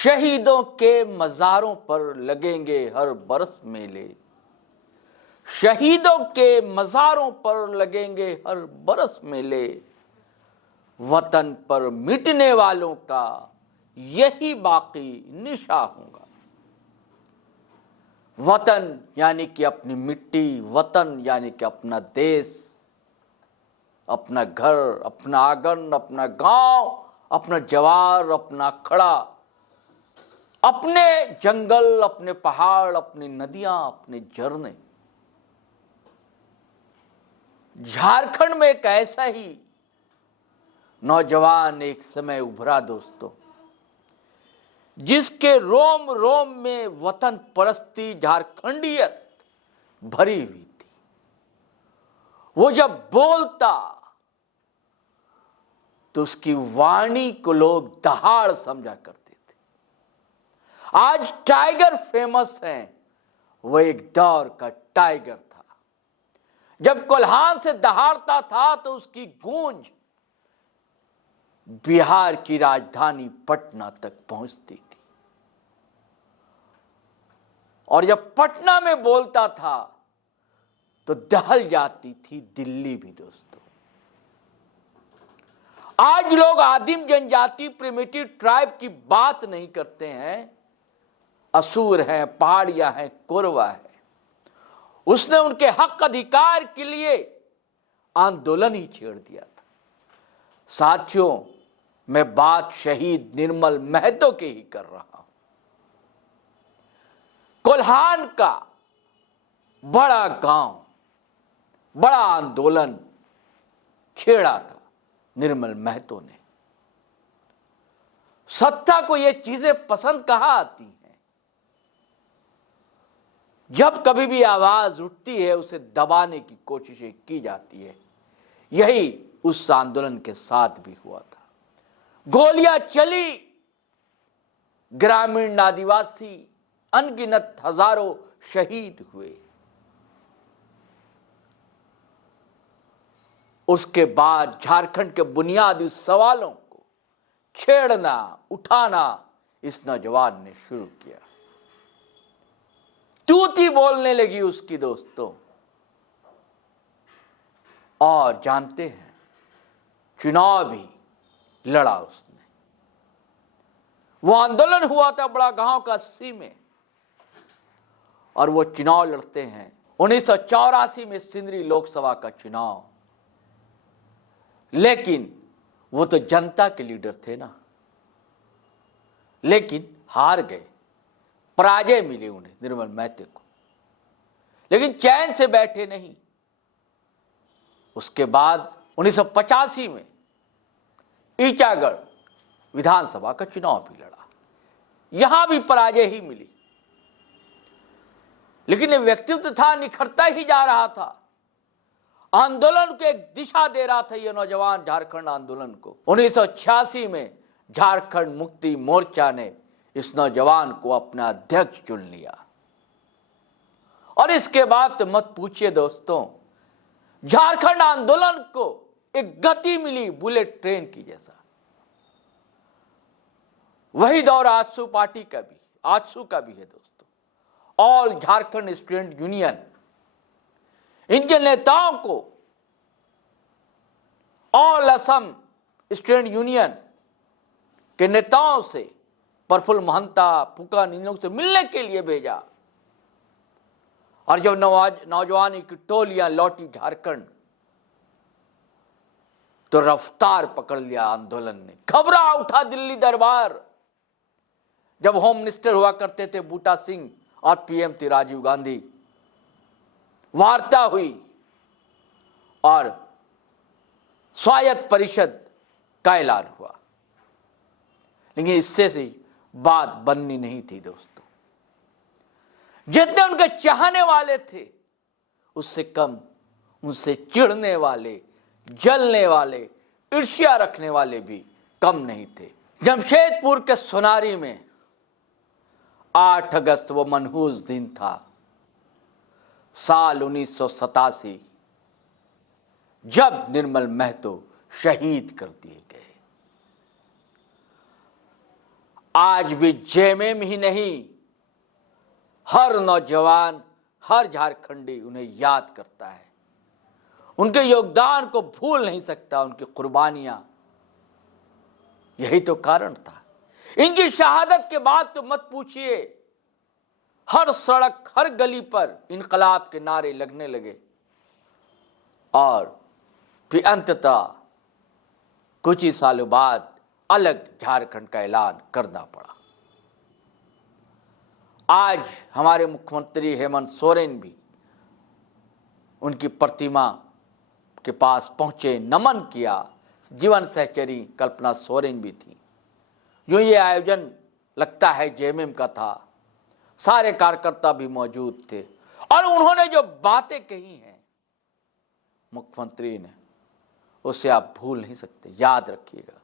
शहीदों के मज़ारों पर लगेंगे हर बरस मेले, शहीदों के मज़ारों पर लगेंगे हर बरस मेले। वतन पर मिटने वालों का यही बाकी निशा होगा। वतन यानी कि अपनी मिट्टी, वतन यानी कि अपना देश, अपना घर, अपना आंगन, अपना गांव, अपना जवार, अपना अखड़ा, अपने जंगल, अपने पहाड़, अपनी नदियां, अपने झरने। झारखंड में एक ऐसा ही नौजवान एक समय उभरा दोस्तों, जिसके रोम रोम में वतन परस्ती, झारखंडियत भरी हुई थी। वो जब बोलता तो उसकी वाणी को लोग दहाड़ समझा करते थे। आज टाइगर फेमस है, वो एक दौर का टाइगर था। जब कोल्हान से दहाड़ता था तो उसकी गूंज बिहार की राजधानी पटना तक पहुंचती थी, और जब पटना में बोलता था तो दहल जाती थी दिल्ली भी दोस्तों। आज लोग आदिम जनजाति, प्रिमिटिव ट्राइब की बात नहीं करते हैं। असुर हैं, पहाड़िया हैं, कोरवा है। उसने उनके हक अधिकार के लिए आंदोलन ही छेड़ दिया था। साथियों, मैं बात शहीद निर्मल महतो की ही कर रहा हूं। कोल्हान का बड़ा गांव, बड़ा आंदोलन छेड़ा था निर्मल महतो ने। सत्ता को ये चीजें पसंद कहां आती हैं? जब कभी भी आवाज उठती है उसे दबाने की कोशिशें की जाती है। यही उस आंदोलन के साथ भी हुआ था। गोलियां चली, ग्रामीण आदिवासी अनगिनत हजारों शहीद हुए। उसके बाद झारखंड के बुनियादी सवालों को छेड़ना, उठाना इस नौजवान ने शुरू किया। तूती बोलने लगी उसकी दोस्तों। और जानते हैं, चुनाव भी लड़ा उसने। वो आंदोलन हुआ था बड़ा गांव का 80 में, और वो चुनाव लड़ते हैं 1984 में सिंदरी लोकसभा का चुनाव। लेकिन वो तो जनता के लीडर थे ना, लेकिन हार गए, पराजय मिली उन्हें, निर्मल महतो को। लेकिन चैन से बैठे नहीं। उसके बाद 1985 में ईचागढ़ विधानसभा का चुनाव भी लड़ा, यहां भी पराजय ही मिली। लेकिन ये व्यक्तित्व था, निखरता ही जा रहा था। आंदोलन को एक दिशा दे रहा था ये नौजवान, झारखंड आंदोलन को। 1986 में झारखंड मुक्ति मोर्चा ने इस नौजवान को अपना अध्यक्ष चुन लिया। और इसके बाद तो मत पूछिए दोस्तों, झारखंड आंदोलन को एक गति मिली बुलेट ट्रेन की जैसा। वही दौर आजसू पार्टी का भी, आजसू का भी है दोस्तों। ऑल झारखंड स्टूडेंट यूनियन, इनके नेताओं को ऑल असम स्टूडेंट यूनियन के नेताओं से प्रफुल्ल महंता, फुकन, इन लोगों से मिलने के लिए भेजा। और जब नौजवानी की टोलियां लौटी झारखंड, तो रफ्तार पकड़ लिया आंदोलन ने। घबरा उठा दिल्ली दरबार। जब होम मिनिस्टर हुआ करते थे बूटा सिंह और पीएम थे राजीव गांधी, वार्ता हुई और स्वायत्त परिषद का ऐलान हुआ। लेकिन इससे से बात बननी नहीं थी दोस्तों। जितने उनके चाहने वाले थे, उससे कम उनसे चिढ़ने वाले, जलने वाले, ईर्ष्या रखने वाले भी कम नहीं थे। जमशेदपुर के सोनारी में 8 अगस्त वो मनहूस दिन था, साल 1987, जब निर्मल महतो शहीद कर दिए गए। आज भी जेएमएम ही नहीं, हर नौजवान, हर झारखंडी उन्हें याद करता है। उनके योगदान को भूल नहीं सकता, उनकी कुर्बानियां, यही तो कारण था। इनकी शहादत के बाद तो मत पूछिए, हर सड़क, हर गली पर इनकलाब के नारे लगने लगे और फिर अंततः कुछ ही सालों बाद अलग झारखंड का ऐलान करना पड़ा। आज हमारे मुख्यमंत्री हेमंत सोरेन भी उनकी प्रतिमा के पास पहुंचे, नमन किया। जीवन सहचरी कल्पना सोरेन भी थी। जो ये आयोजन लगता है जेएमएम का था, सारे कार्यकर्ता भी मौजूद थे और उन्होंने जो बातें कही हैं मुख्यमंत्री ने, उसे आप भूल नहीं सकते, याद रखिएगा।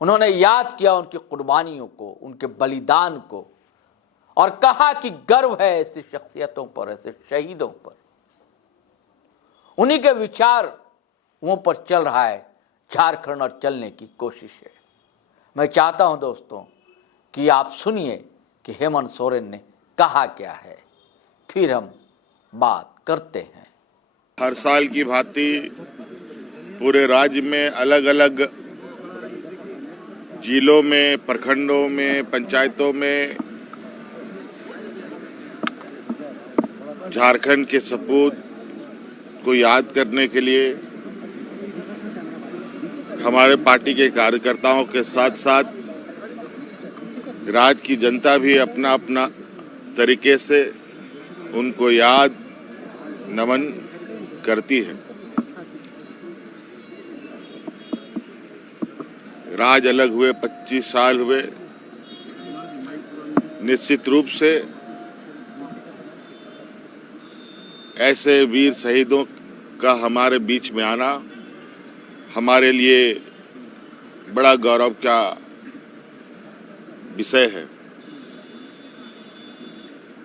उन्होंने याद किया उनकी कुर्बानियों को, उनके बलिदान को, और कहा कि गर्व है ऐसी शख्सियतों पर, ऐसे शहीदों पर। उन्हीं के विचार वो पर चल रहा है झारखंड और चलने की कोशिश है। मैं चाहता हूं दोस्तों कि आप सुनिए कि हेमंत सोरेन ने कहा क्या है, फिर हम बात करते हैं। हर साल की भांति पूरे राज्य में अलग अलग जिलों में, प्रखंडों में, पंचायतों में झारखंड के सपूत को याद करने के लिए हमारे पार्टी के कार्यकर्ताओं के साथ साथ राज्य की जनता भी अपना अपना तरीके से उनको याद, नमन करती है। राज अलग हुए 25 साल हुए। निश्चित रूप से ऐसे वीर शहीदों का हमारे बीच में आना हमारे लिए बड़ा गौरव का विषय है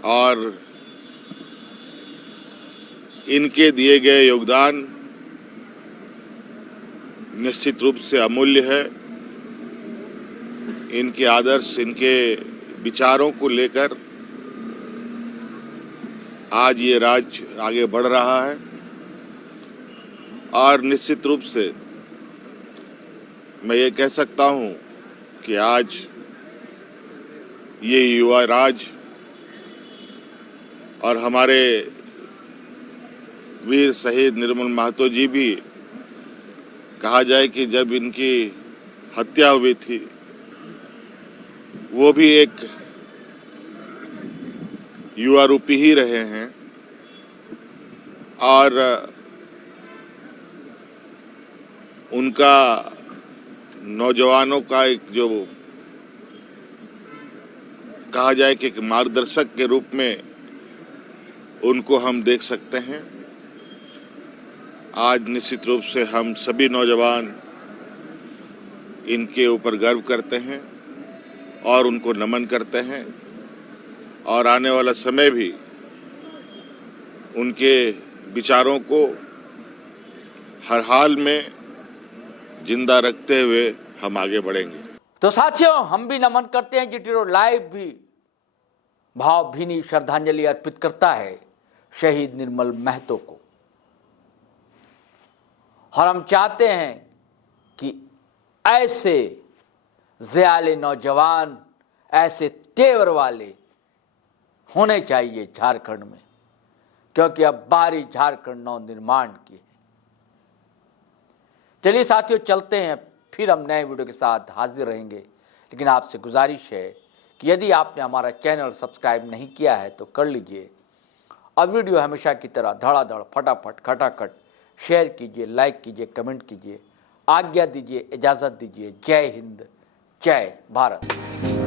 और इनके दिए गए योगदान निश्चित रूप से अमूल्य है। इनके आदर्श, इनके विचारों को लेकर आज ये राज्य आगे बढ़ रहा है और निश्चित रूप से मैं ये कह सकता हूं कि आज ये युवा राज्य और हमारे वीर शहीद निर्मल महतो जी भी, कहा जाए कि जब इनकी हत्या हुई थी वो भी एक युवा रूपी ही रहे हैं और उनका नौजवानों का एक जो कहा जाए कि एक मार्गदर्शक के रूप में उनको हम देख सकते हैं। आज निश्चित रूप से हम सभी नौजवान इनके ऊपर गर्व करते हैं और उनको नमन करते हैं और आने वाला समय भी उनके विचारों को हर हाल में जिंदा रखते हुए हम आगे बढ़ेंगे। तो साथियों, हम भी नमन करते हैं। GT रोड लाइव भी भावभीनी श्रद्धांजलि अर्पित करता है शहीद निर्मल महतो को और हम चाहते हैं कि ऐसे ज़ियाले नौजवान, ऐसे तेवर वाले होने चाहिए झारखंड में, क्योंकि अब बारी झारखंड नव निर्माण की है। चलिए साथियों, चलते हैं, फिर हम नए वीडियो के साथ हाजिर रहेंगे। लेकिन आपसे गुजारिश है कि यदि आपने हमारा चैनल सब्सक्राइब नहीं किया है तो कर लीजिए और वीडियो हमेशा की तरह धड़ाधड़, फटाफट, खटाखट शेयर कीजिए, लाइक कीजिए, कमेंट कीजिए। आज्ञा दीजिए, इजाज़त दीजिए। जय हिंद, जय भारत।